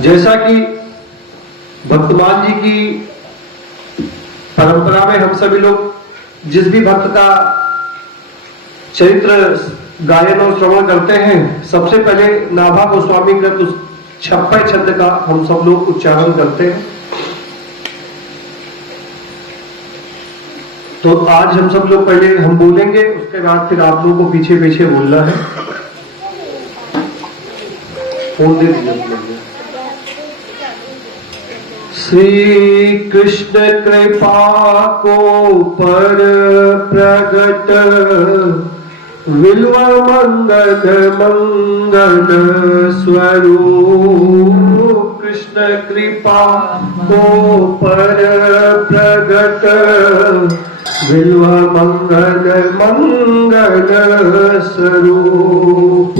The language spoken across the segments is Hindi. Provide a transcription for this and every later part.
जैसा कि भक्तमान जी की परंपरा में हम सभी लोग जिस भी भक्त का चरित्र गायन और श्रवण करते हैं, सबसे पहले नाभा गोस्वामी कृत उस 56 छंद का हम सब लोग उच्चारण करते हैं। तो आज हम सब लोग पहले हम बोलेंगे, उसके बाद फिर आप लोगों को पीछे पीछे बोलना है। फोन दे दीजिए। श्री कृष्ण कृपा को पर प्रगट विल्व मंगल मंगल स्वरूप। कृष्ण कृपा को पर प्रगट विल्व मंगल मंगल स्वरूप।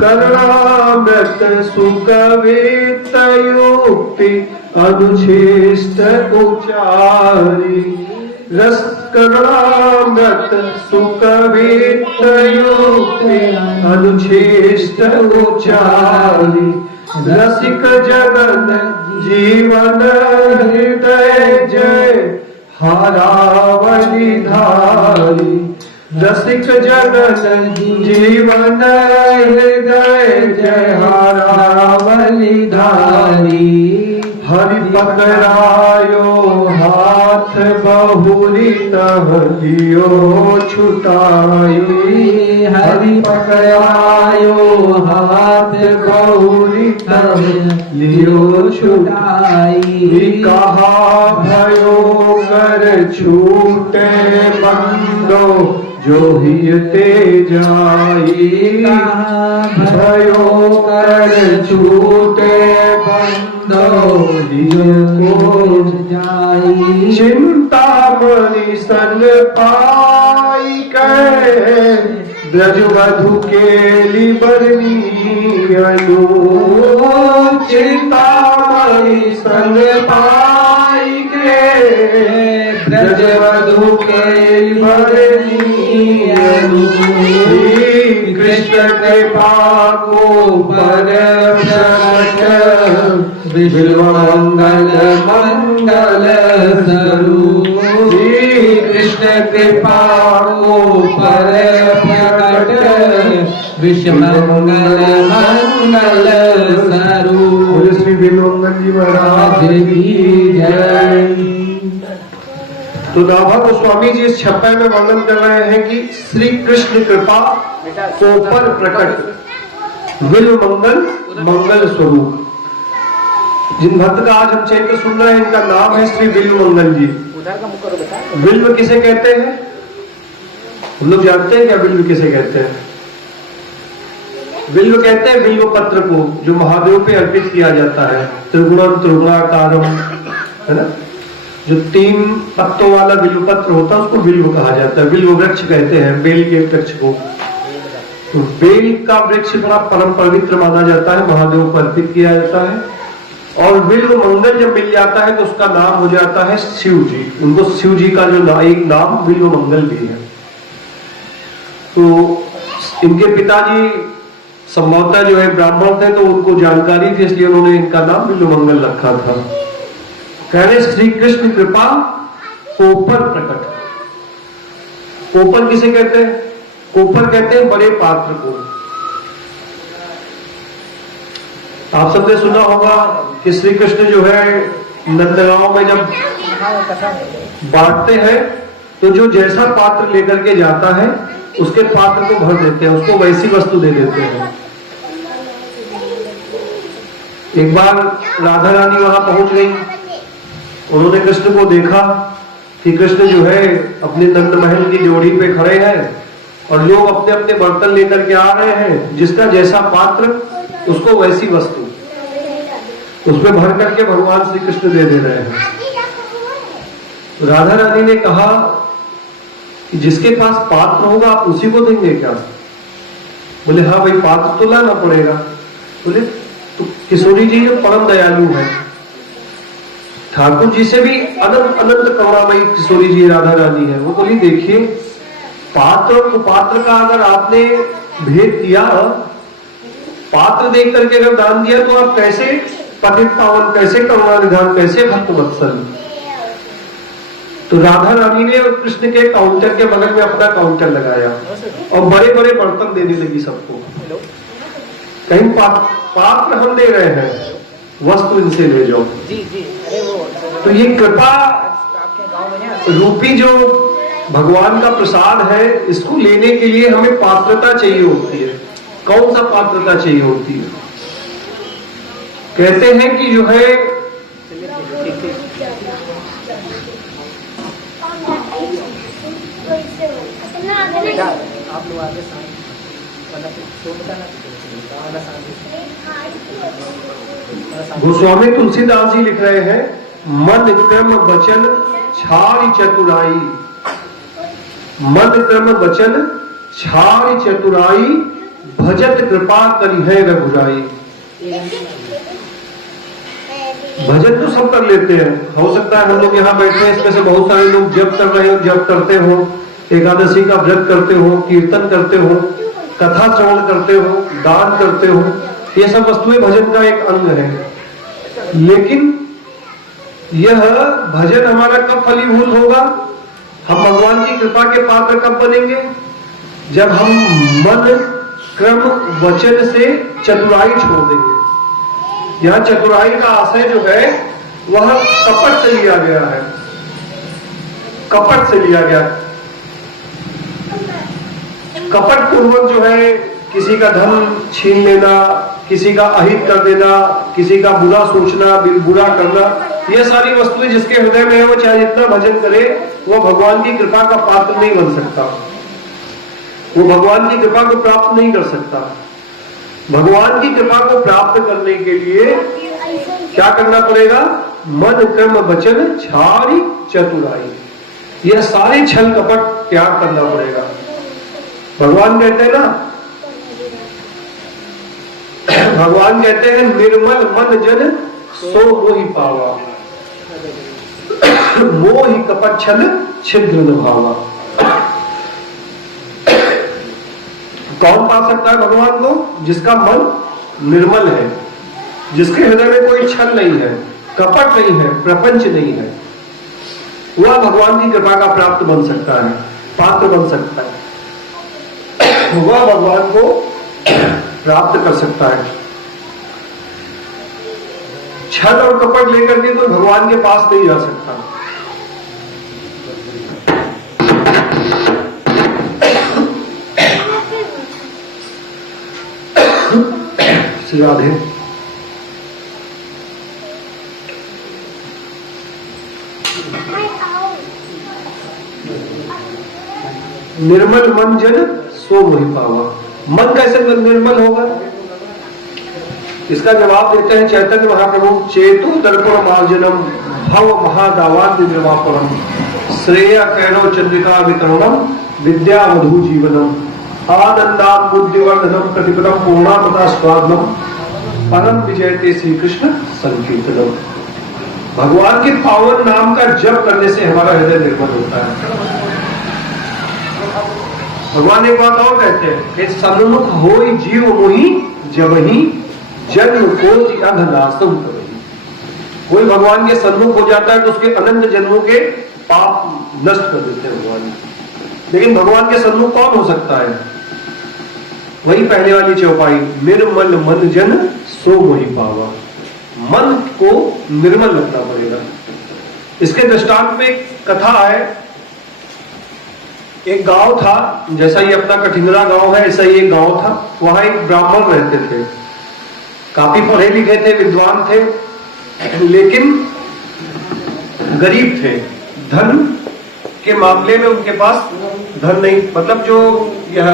करुणामृत सुकवित युक्ति अनुच्छेष्ट उचारी। रस करुणामृत सुकवित युक्ति अनुच्छेष्ट उचारी। रसिक जगन जीवन हृदय जय हारावली धारी। रसिक जगन जीवन हृदय जय हारावली धारी। हरि पकड़ायो हाथ बहुरी तब लियो छुटाई। हरि पकड़ायो हाथ बहुरी तब लियो छुटाई। कहा भयो कर छूटे बंदो जो हियते जाई। भयो कर छूटे बंदो हियते जाई। चिंता मणि सन पाई के ब्रजवधु केली बरनी अनु। चिंता मणि सन पाई के ब्रजवधु केली बरनी अनु। कृष्ण कृपा को पर प्रगट विल्व मंगल मंगल स्वरूप। कृष्ण कृपा को पर प्रगट विश्व मंगल मंगल स्वरूप। श्री विल्व मंगल जी महाराज की जय। तो नाभा गोस्वामी जी इस 56 में वर्णन कर रहे हैं कि श्री कृष्ण कृपा को पर प्रकट विल्व मंगल मंगल स्वरूप। जिन भक्त का आज हम चैत्र सुन रहे हैं, इनका नाम है श्री विल्व मंगल जी। विल्व किसे कहते हैं? हम लोग जानते हैं क्या विल्व किसे कहते हैं? विल्व कहते हैं विल्व पत्र को, जो महादेव पे अर्पित किया जाता है। त्रिगुणम त्रिगुणाकारम, है ना? जो 3 पत्तों वाला विल्व पत्र होता है उसको विल्व कहा जाता है। विल्व वृक्ष कहते हैं बेल के वृक्ष को। तो बेल का वृक्ष बड़ा परम पवित्र माना जाता है, महादेव को अर्पित किया जाता है। और विल्व मंगल जब मिल जाता है तो उसका नाम हो जाता है शिव जी। उनको शिव जी का जो एक नाम विल्व मंगल भी है। तो इनके पिताजी संभवतः जो है ब्राह्मण थे, तो उनको जानकारी थी, इसलिए उन्होंने इनका नाम विल्व मंगल रखा था। कह रहे श्री कृष्ण कृपा कोपर प्रकट। कोपर किसे कहते हैं? कोपर कहते हैं बड़े पात्र को। आप सबने सुना होगा कि श्री कृष्ण जो है नंदगांव में जब बांटते हैं, तो जो जैसा पात्र लेकर के जाता है उसके पात्र को भर देते हैं, उसको वैसी वस्तु दे देते हैं। एक बार राधा रानी वहां पहुंच गई, उन्होंने कृष्ण को देखा कि कृष्ण जो है अपने नंद महल की जोड़ी पे खड़े हैं और लोग अपने अपने बर्तन लेकर के आ रहे हैं, जिसका जैसा पात्र उसको वैसी वस्तु उसमें भर करके भगवान श्री कृष्ण दे रहे हैं। राधा रानी ने कहा कि जिसके पास पात्र होगा आप उसी को देंगे क्या? बोले हाँ भाई, पात्र तो लाना पड़ेगा। बोले तो किशोरी जी जो परम दयालु है, ठाकुर जी से भी अनंत अनंत करुणामयी किशोरी जी राधा रानी है। वो बोली देखिए, पात्र और कुपात्र का अगर आपने भेद किया, पात्र देख करके अगर दान दिया, तो आप कैसे पतित पावन, कैसे करुणा निधान, कैसे भक्त वत्सल। तो राधा रानी ने कृष्ण के काउंटर के बगल में अपना काउंटर लगाया और बड़े बड़े बर्तन देने लगी सबको। कहीं पात्र हम दे रहे हैं, वस्तु इनसे ले जाओ। तो ये कृपा रूपी जो भगवान का प्रसाद है, इसको लेने के लिए हमें पात्रता चाहिए होती है। कौन सा पात्रता चाहिए होती है? कहते हैं कि जो है आप लोग आगे गोस्वामी तुलसीदास जी लिख रहे हैं, मन क्रम वचन छारी चतुराई, मन क्रम वचन छारी चतुराई, भजत कृपा करी है रघुराई। भजन तो सब कर लेते हैं, हो सकता है हम लोग यहाँ बैठे हैं, इसमें से बहुत सारे लोग जप कर रहे हो, जप करते हो, एकादशी का व्रत करते हो, कीर्तन करते हो, कथा श्रवण करते हो, दान करते हो, ये सब वस्तुएं भजन का एक अंग है। लेकिन यह भजन हमारा कब फलीभूत होगा? हम भगवान की कृपा के पात्र कब बनेंगे? जब हम मन क्रम वचन से चतुराई छोड़ देंगे। यह चतुराई का आशय जो है वह कपट से लिया गया है, कपट से लिया गया। कपट पूर्वक जो है किसी का धन छीन लेना, किसी का अहित कर देना, किसी का बुरा सोचना, बुरा करना, ये सारी वस्तुएं जिसके हृदय में है वो चाहे जितना भजन करे वो भगवान की कृपा का पात्र नहीं बन सकता, वो भगवान की कृपा को प्राप्त नहीं कर सकता। भगवान की कृपा को प्राप्त करने के लिए क्या करना पड़ेगा? मन क्रम वचन छारी चतुराई, यह सारे छल कपट त्याग करना पड़ेगा। भगवान कहते हैं ना, भगवान कहते हैं निर्मल मन जन सो मोहि पावा, मोहि कपट छल छिद्र न भावा। कौन पा सकता है भगवान को? जिसका मन निर्मल है, जिसके हृदय में कोई छल नहीं है, कपट नहीं है, प्रपंच नहीं है, वह भगवान की कृपा का प्राप्त बन सकता है, पात्र बन सकता है, वह भगवान को प्राप्त कर सकता है। छल और कपट लेकर के तो भगवान के पास नहीं जा सकता। श्री राधे। निर्मल मन जन सो मोहि पावा। मन कैसे निर्मल होगा? इसका जवाब देते हैं चैतन्य महाप्रभु, चेतु दर्पण मार्जनम भव महादावाद्य निर्वापनम श्रेय कैरव चंद्रिका वितरणम विद्या वधु जीवनम आनंदाम बुद्धिवर्धनम प्रतिपदम पूर्णामता स्वादनम परम विजयते श्री कृष्ण संकीर्तनम। भगवान के पावन नाम का जप करने से हमारा हृदय निर्मल होता है। भगवान एक बात और कहते हैं कि सन्मुख होई जीव मोहि जबहि जन्म कोटि अघनाशम करहि। कोई भगवान के सन्मुख हो जाता है तो उसके अनंत जन्मों के पाप नष्ट कर देते हैं भगवान। लेकिन भगवान के सन्मुख कौन हो सकता है? वही पहले वाली चौपाई, निर्मल मन जन सो मोहि पावा। मन को निर्मल रखना पड़ेगा। इसके दृष्टांत में एक कथा है। एक गांव था, जैसा ये अपना कठिंगरा गांव है ऐसा ही एक गांव था। वहां एक ब्राह्मण रहते थे, काफी पढ़े लिखे थे, विद्वान थे, लेकिन गरीब थे। धन के मामले में उनके पास धन नहीं, मतलब जो यह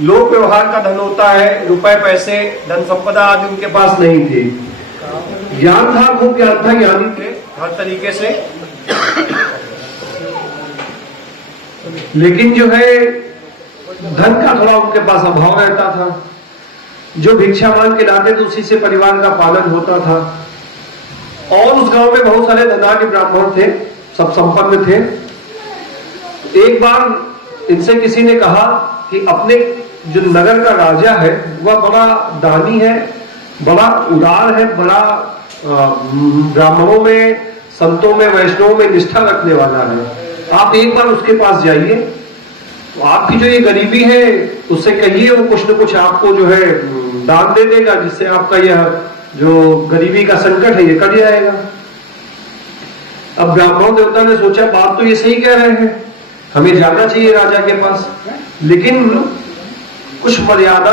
लोक व्यवहार का धन होता है, रुपए पैसे धन संपदा आदि उनके पास नहीं थे। ज्ञान था, खूब ज्ञान था, ज्ञानी थे हर तरीके से, लेकिन जो है धन का थोड़ा उनके पास अभाव रहता था। जो भिक्षा मांग के लाते थे उसी से परिवार का पालन होता था। और उस गांव में बहुत सारे धनाढ्य ब्राह्मण थे, सब संपन्न थे। एक बार इनसे किसी ने कहा कि अपने जो नगर का राजा है वह बड़ा दानी है बड़ा उदार है, बड़ा ब्राह्मणों में, संतों में, वैष्णवों में निष्ठा रखने वाला है। आप एक बार उसके पास जाइए, तो आपकी जो ये गरीबी है उससे कहिए, वो कुछ न कुछ आपको जो है दान दे देगा, जिससे आपका यह जो गरीबी का संकट है ये कट जाएगा। अब ब्राह्मण देवता ने सोचा बात तो ये सही कह रहे हैं, हमें जाना चाहिए राजा के पास, लेकिन कुछ मर्यादा